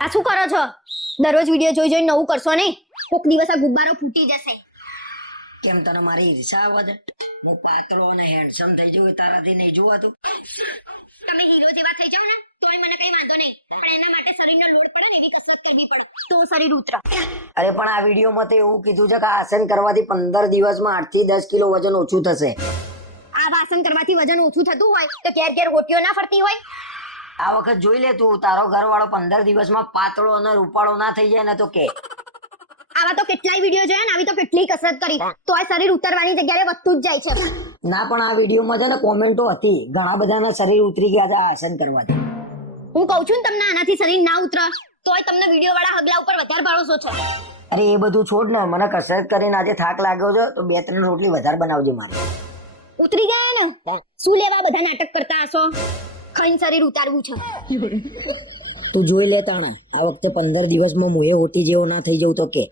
આ શું કરો છો? દરરોજ વીડિયો જોઈ જોઈ નવું કરશો નહીં? કોક દિવસ આ ગુબ્બારો ફૂટી જશે. કેમ તને મારી ઈર્ષા આવે છે હું પાતળો અને હેન્ડસમ થઈ જઉં તારાથી નહીં જોવાતું. તમે હીરો જેવા થઈ જાવ ને તોય મને કઈ વાંધો નહીં. પણ એના માટે શરીરનો લોડ પડે ને એવી કસરત કરવી પડે. તો શરીર ઉતરા. અરે પણ આ વિડીયોમાં તો એવું કીધું છે કે આસન કરવાથી પંદર દિવસમાં આઠથી દસ કિલો વજન ઓછું થશે. આ આસન કરવાથી વજન ઓછું થતું હોય તો ઘેર ઘેર ગોટીઓ ના ફરતી હોય. આ વખત જોઈ લે તું તારો ઘરવાળો પંદર દિવસમાં પાતળો અને રૂપાળો ના થઈ જાય ને તો કે. આવા તો કેટલાય વીડિયો જોયા ને આવી તો કેટલી કસરત કરી. તો આ શરીર ઉતરવાની જગ્યાએ વધતું જ જાય છે. ના પણ આ વિડીયોમાં છે ને કોમેન્ટો હતી. ઘણા બધાના શરીર ઉતરી ગયા છે આસન કરવાથી. હું કહું છું ને તમને આનાથી શરીર ના ઉતરે તોય તમને વીડિયો વાળા હગલા ઉપર વધારે ભરોસો છે. અરે એ બધું છોડ ને મને કસરત કરીને આજે થાક લાગ્યો છે તો બે ત્રણ રોટલી વધારે બનાવજો મારે. ઉતરી ગયા ને? શું લેવા બધા નાટક કરતા હશો? ખાઈને શરીર ઉતારવું છે. તું જોઈ લે તાણે. આ વખતે પંદર દિવસમાં મુએ હોટી જેવો ના થઈ જવું તો કે.